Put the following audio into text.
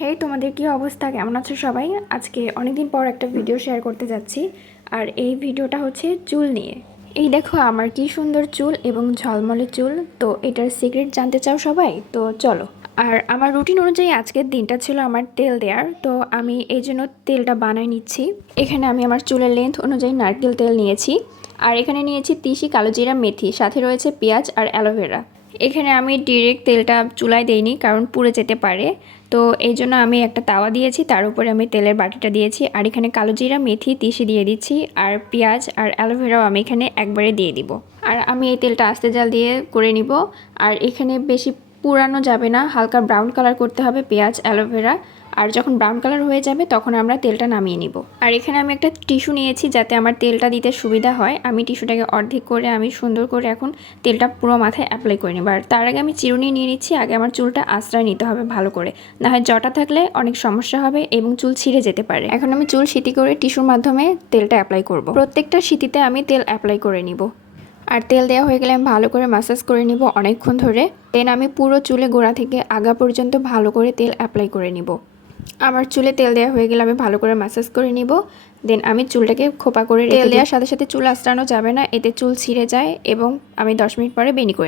হেই, তোমাদের কি অবস্থা? কেমন আছো সবাই? আজকে অনেকদিন পর একটা ভিডিও শেয়ার করতে যাচ্ছি। আর এই ভিডিওটা হচ্ছে চুল নিয়ে। এই দেখো আমার কি সুন্দর চুল এবং ঝলমলে চুল। তো এটার সিক্রেট জানতে চাও সবাই? তো চলো। আর আমার রুটিন অনুযায়ী আজকের দিনটা ছিল আমার তেল দেওয়ার, তো আমি এই জন্য তেলটা বানাই নিচ্ছি। এখানে আমি আমার চুলের লেন্থ অনুযায়ী নারকেল তেল নিয়েছি। আর এখানে নিয়েছি তিসি, কালোজিরা, মেথি, সাথে রয়েছে পেঁয়াজ আর অ্যালোভেরা। এখানে আমি ডিরেক্ট তেলটা চুলায় দেইনি, কারণ পুড়ে যেতে পারে। তো এই জন্য আমি একটা তাওয়া দিয়েছি, তার উপরে আমি তেলের বাটিটা দিয়েছি। আর এখানে কালোজিরা, মেথি, তিসি দিয়ে দিচ্ছি। আর পেঁয়াজ আর অ্যালোভেরাও আমি এখানে একবারে দিয়ে দিব। আর আমি এই তেলটা আস্তে জাল দিয়ে করে নিব। আর এখানে বেশি পুরানো যাবে না, হালকা ব্রাউন কালার করতে হবে পেঁয়াজ, অ্যালোভেরা। আর যখন ব্রাউন কালার হয়ে যাবে তখন আমরা তেলটা নামিয়ে নিব। আর এখানে আমি একটা টিস্যু নিয়েছি যাতে আমার তেলটা দিতে সুবিধা হয়। আমি টিস্যুটাকে অর্ধেক করে আমি সুন্দর করে এখন তেলটা পুরো মাথায় অ্যাপ্লাই করে নেব। আর তার আগে আমি চিরুনি নিয়ে নিচ্ছি। আগে আমার চুলটা আঁচড়ায় নিতে হবে ভালো করে, না হয় জটা থাকলে অনেক সমস্যা হবে এবং চুল ছিঁড়ে যেতে পারে। এখন আমি চুল সিটি করে টিস্যুর মাধ্যমে তেলটা অ্যাপ্লাই করব। প্রত্যেকটা সিটিতে আমি তেল অ্যাপ্লাই করে নিব। আর তেল দেওয়া হয়ে গেলে আমি ভালো করে ম্যাসাজ করে নিব অনেকক্ষণ ধরে। দেন আমি পুরো চুলে গোড়া থেকে আগা পর্যন্ত ভালো করে তেল অ্যাপ্লাই করে নিব। আমার চুলে তেল দেওয়া হয়ে গেলে আমি ভালো করে ম্যাসাজ করে নিব। দেন আমি চুলটাকে খোপা করে তেল দেওয়ার সাথে সাথে চুল আঁচড়ানো যাবে না, এতে চুল ছিঁড়ে যায় এবং আমি 10 মিনিট পরে বেনি করে